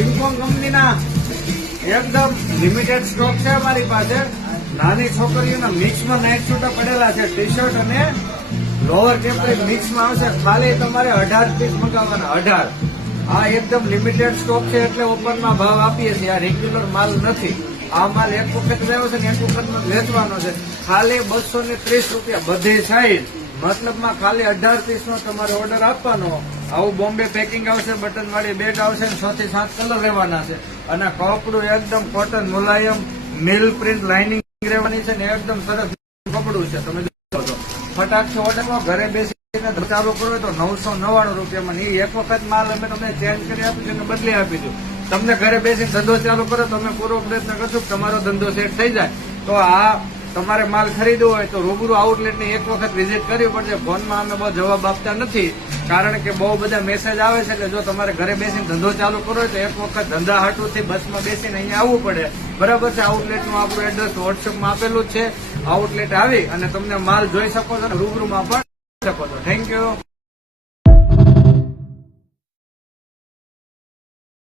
King Kong કંપનીના એકદમ limited stock છે અમારી પાસે. નાની છોકરીઓના મિક્સમાં નાઇટ છૂટા પડેલા છે. ટી શર્ટ અને લોઅર કેપરી મિક્સમાં આવશે. ખાલી તમારે 18 પીસ મંગાવવાના. 18. આ એકદમ લિમિટેડ સ્ટોક છે એટલે ઓપનમાં ભાવ આપીએ છીએ. આ રેગ્યુલર માલ નથી. આ માલ એક વખત લેવો છે ને એક વખત વેચવાનો છે. ખાલી 230 રૂપિયા બધી સાઈઝ. મતલબમાં ખાલી 18 પીસનો તમારે ઓર્ડર આપવાનો. આવું બોમ્બે પેકિંગ આવશે, બટન વાળી બેગ આવશે, 6 થી 7 કલર રહેવાના છે. અને કપડું એકદમ કોટન મુલાયમ મિલ પ્રિન્ટ લાઇનિંગ રહેવાની છે ને એકદમ સરસ કપડું છે. તમે જોશો તો ફટાકથી ઓર્ડરમાં ઘરે બેસીને ચાલુ કરો તો 999 રૂપિયામાં. એ એક વખત માલ અમે તમને ચેન્જ કરી આપીશું અને બદલી આપીશું. તમને ઘરે બેસીને ધંધો ચાલુ કરો તો અમે પૂરો પ્રયત્ન કરશું કે તમારો ધંધો સેટ થઈ જાય. તો આ તમારે માલ ખરીદવો હોય તો રૂબરૂ આઉટલેટની એક વખત વિઝિટ કરવી પડશે. ફોનમાં અમે બહુ જવાબ આપતા નથી કારણ કે બહુ બધા મેસેજ આવે છે. એટલે જો તમારે ઘરે બેસીને ધંધો ચાલુ કરવો હોય તો એક વખત ધંધા હાટુથી બસમાં બેસીને અહીંયા આવવું પડે. બરાબર છે. આઉટલેટનું આપણું એડ્રેસ વોટ્સએપમાં આપેલું જ છે. આઉટલેટ આવી અને તમને માલ જોઈ શકો છો, રૂબરૂમાં પણ શકો છો. Thank you.